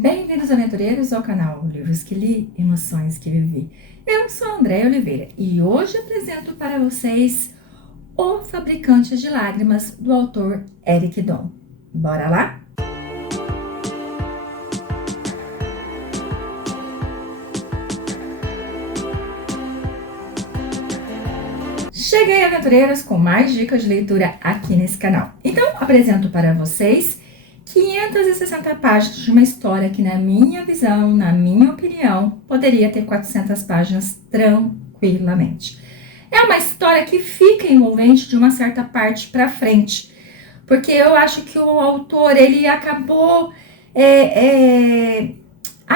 Bem-vindos, aventureiros, ao canal Livros que Li, Emoções que Vivi. Eu sou a Andréia Oliveira e hoje apresento para vocês O Fabricante de Lágrimas, do autor Eric Dom. Bora lá? Cheguei, aventureiros, com mais dicas de leitura aqui nesse canal. Então, apresento para vocês 560 páginas de uma história que, na minha visão, na minha opinião, poderia ter 400 páginas tranquilamente. É uma história que fica envolvente de uma certa parte para frente, porque eu acho que o autor, ele acabou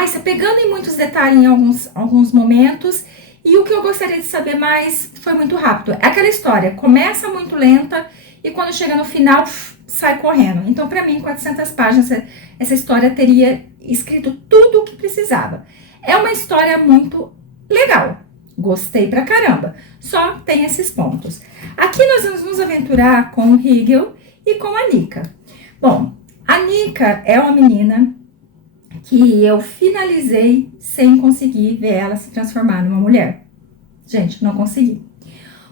se apegando em muitos detalhes em alguns momentos, e o que eu gostaria de saber mais foi muito rápido. É aquela história, começa muito lenta e quando chega no final sai correndo. Então, para mim, 400 páginas, essa história teria escrito tudo o que precisava. É uma história muito legal. Gostei pra caramba. Só tem esses pontos. Aqui nós vamos nos aventurar com o Hegel e com a Nika. Bom, a Nika é uma menina que eu finalizei sem conseguir ver ela se transformar numa mulher. Gente, não consegui.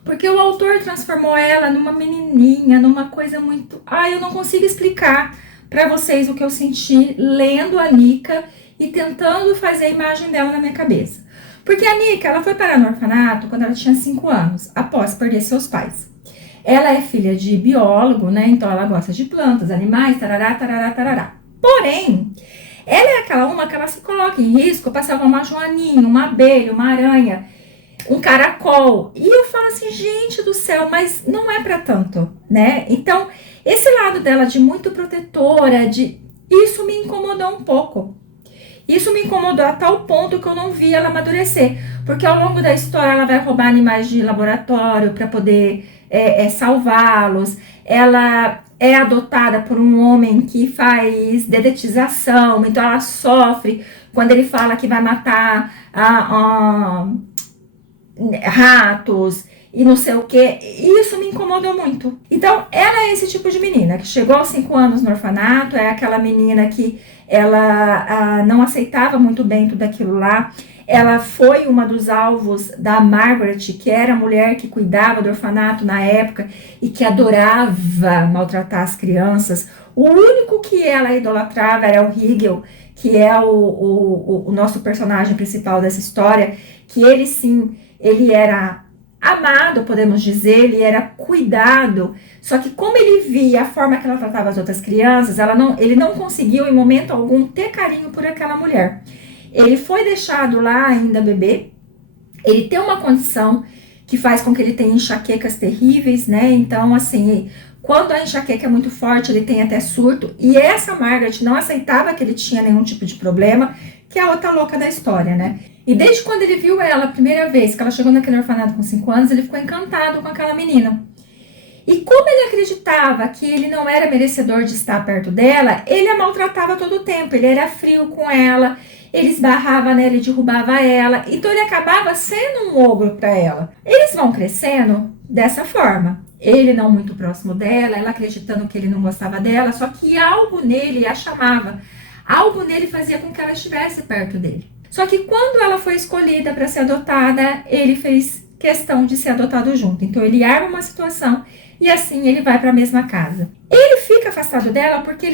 Porque o autor transformou ela numa menininha, numa coisa muito... eu não consigo explicar pra vocês o que eu senti lendo a Nika e tentando fazer a imagem dela na minha cabeça. Porque a Nika, ela foi parar no orfanato quando ela tinha 5 anos, após perder seus pais. Ela é filha de biólogo, né? Então ela gosta de plantas, animais, tarará, tarará, tarará. Porém, ela é aquela uma que ela se coloca em risco para salvar uma joaninha, uma abelha, uma aranha, um caracol. E eu falo assim, gente do céu, mas não é pra tanto, né? Então, esse lado dela de muito protetora, isso me incomodou um pouco. Isso me incomodou a tal ponto que eu não vi ela amadurecer. Porque ao longo da história ela vai roubar animais de laboratório para poder salvá-los. Ela é adotada por um homem que faz dedetização, então ela sofre quando ele fala que vai matar ratos e não sei o que. Isso me incomodou muito. Então, ela é esse tipo de menina que chegou aos 5 anos no orfanato, é aquela menina que ela não aceitava muito bem tudo aquilo lá. Ela foi uma dos alvos da Margaret, que era a mulher que cuidava do orfanato na época e que adorava maltratar as crianças. O único que ela idolatrava era o Hegel, que é o nosso personagem principal dessa história, que ele sim, ele era amado, podemos dizer, ele era cuidado, só que como ele via a forma que ela tratava as outras crianças, ele não conseguiu em momento algum ter carinho por aquela mulher. Ele foi deixado lá ainda bebê, ele tem uma condição que faz com que ele tenha enxaquecas terríveis, né? Então, assim, quando a enxaqueca é muito forte, ele tem até surto, e essa Margaret não aceitava que ele tinha nenhum tipo de problema, que é a outra louca da história, né? E desde quando ele viu ela a primeira vez, que ela chegou naquele orfanato com 5 anos, ele ficou encantado com aquela menina. E como ele acreditava que ele não era merecedor de estar perto dela, ele a maltratava todo o tempo, ele era frio com ela, ele esbarrava nela e derrubava ela, então ele acabava sendo um ogro para ela. Eles vão crescendo dessa forma, ele não muito próximo dela, ela acreditando que ele não gostava dela, só que algo nele a chamava, algo nele fazia com que ela estivesse perto dele. Só que quando ela foi escolhida para ser adotada, ele fez questão de ser adotado junto. Então ele arma uma situação e assim ele vai para a mesma casa. Ele fica afastado dela porque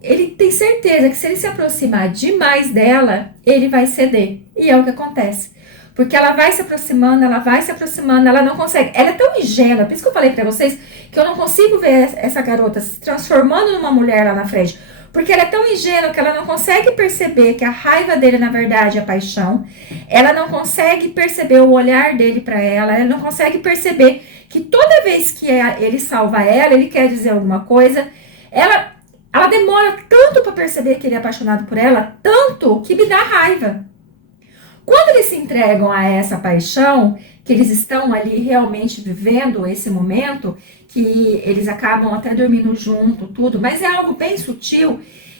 ele tem certeza que se ele se aproximar demais dela, ele vai ceder. E é o que acontece. Porque ela vai se aproximando, ela não consegue. Ela é tão ingênua, por isso que eu falei para vocês que eu não consigo ver essa garota se transformando numa mulher lá na frente. Porque ela é tão ingênua que ela não consegue perceber que a raiva dele, na verdade, é paixão. Ela não consegue perceber o olhar dele para ela. Ela não consegue perceber que toda vez que ele salva ela, ele quer dizer alguma coisa. Ela demora tanto para perceber que ele é apaixonado por ela, tanto que me dá raiva. Quando eles se entregam a essa paixão, que eles estão ali realmente vivendo esse momento, que eles acabam até dormindo junto, tudo, mas é algo bem sutil,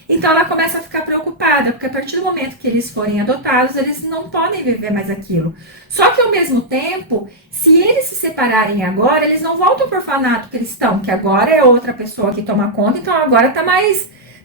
então ela começa a ficar preocupada, porque a partir do momento que eles forem adotados, eles não podem viver mais aquilo. Só que ao mesmo tempo, se eles se separarem agora, eles não voltam para o orfanato que eles estão, que agora é outra pessoa que toma conta, então agora tá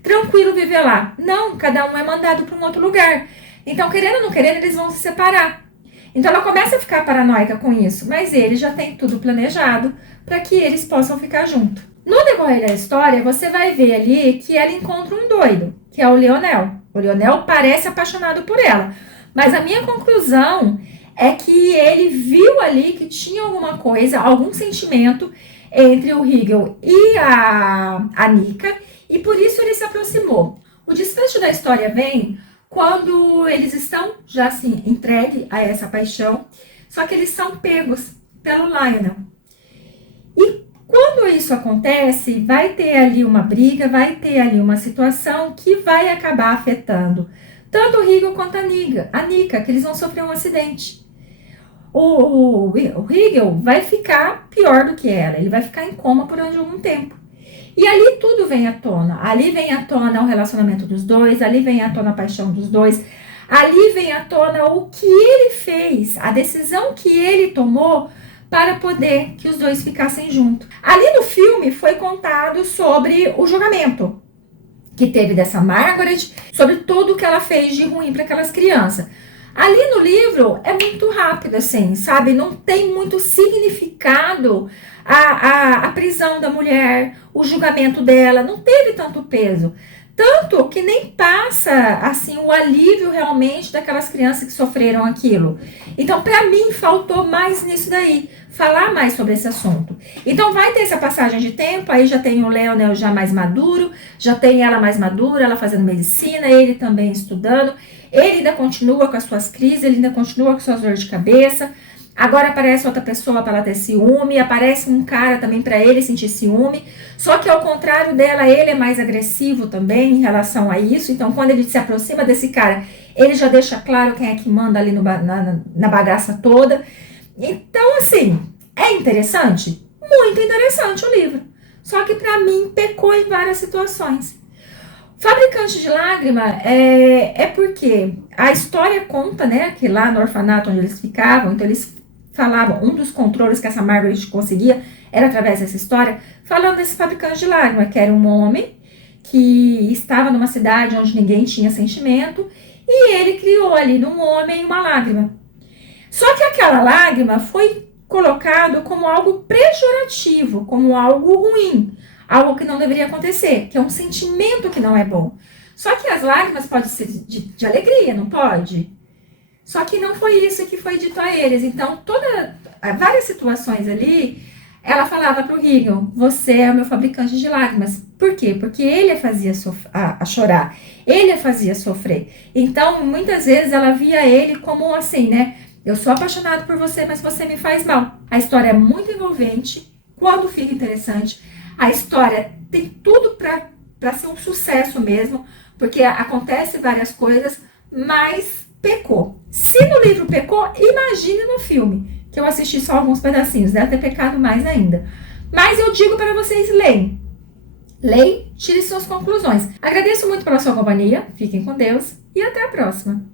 tranquilo viver lá. Não, cada um é mandado para um outro lugar. Então, querendo ou não querendo, eles vão se separar. Então, ela começa a ficar paranoica com isso, mas ele já tem tudo planejado para que eles possam ficar juntos. No decorrer da história, você vai ver ali que ela encontra um doido, que é o Leonel. O Leonel parece apaixonado por ela, mas a minha conclusão é que ele viu ali que tinha alguma coisa, algum sentimento entre o Hegel e a Nika, e por isso ele se aproximou. O desfecho da história vem quando eles estão já assim entregues a essa paixão, só que eles são pegos pelo Lionel. E quando isso acontece, vai ter ali uma briga, vai ter ali uma situação que vai acabar afetando tanto o Hegel quanto a Nika, que eles vão sofrer um acidente. O Hegel vai ficar pior do que ela, ele vai ficar em coma por algum tempo. E ali tudo vem à tona, ali vem à tona o relacionamento dos dois, ali vem à tona a paixão dos dois, ali vem à tona o que ele fez, a decisão que ele tomou para poder que os dois ficassem juntos. Ali no filme foi contado sobre o julgamento que teve dessa Margaret, sobre tudo que ela fez de ruim para aquelas crianças. Ali no livro é muito rápido, assim, sabe? Não tem muito significado a prisão da mulher, o julgamento dela, não teve tanto peso. Tanto que nem passa, assim, o alívio realmente daquelas crianças que sofreram aquilo. Então, para mim, faltou mais nisso daí, falar mais sobre esse assunto. Então, vai ter essa passagem de tempo, aí já tem o Leonel já mais maduro, já tem ela mais madura, ela fazendo medicina, ele também estudando. Ele ainda continua com as suas crises, ele ainda continua com suas dores de cabeça. Agora aparece outra pessoa para ela ter ciúme, aparece um cara também para ele sentir ciúme. Só que ao contrário dela, ele é mais agressivo também em relação a isso. Então, quando ele se aproxima desse cara, ele já deixa claro quem é que manda ali na bagaça toda. Então, assim, é interessante? Muito interessante o livro. Só que para mim pecou em várias situações. Fabricante de Lágrima é porque a história conta, né, que lá no orfanato onde eles ficavam, então eles falavam, um dos controles que essa Margaret conseguia era através dessa história, falando desse fabricante de lágrima, que era um homem que estava numa cidade onde ninguém tinha sentimento, e ele criou ali num homem uma lágrima. Só que aquela lágrima foi colocado como algo pejorativo, como algo ruim, algo que não deveria acontecer, que é um sentimento que não é bom. Só que as lágrimas podem ser de alegria, não pode? Só que não foi isso que foi dito a eles. Então, várias situações ali, ela falava para o Hegel, você é o meu fabricante de lágrimas. Por quê? Porque ele a fazia a chorar, ele a fazia sofrer. Então, muitas vezes ela via ele como assim, né? Eu sou apaixonado por você, mas você me faz mal. A história é muito envolvente, quando fica interessante. A história tem tudo para ser um sucesso mesmo, porque acontece várias coisas, mas pecou. Se no livro pecou, imagine no filme, que eu assisti só alguns pedacinhos, deve ter pecado mais ainda. Mas eu digo para vocês, leem. Leem, tire suas conclusões. Agradeço muito pela sua companhia, fiquem com Deus e até a próxima.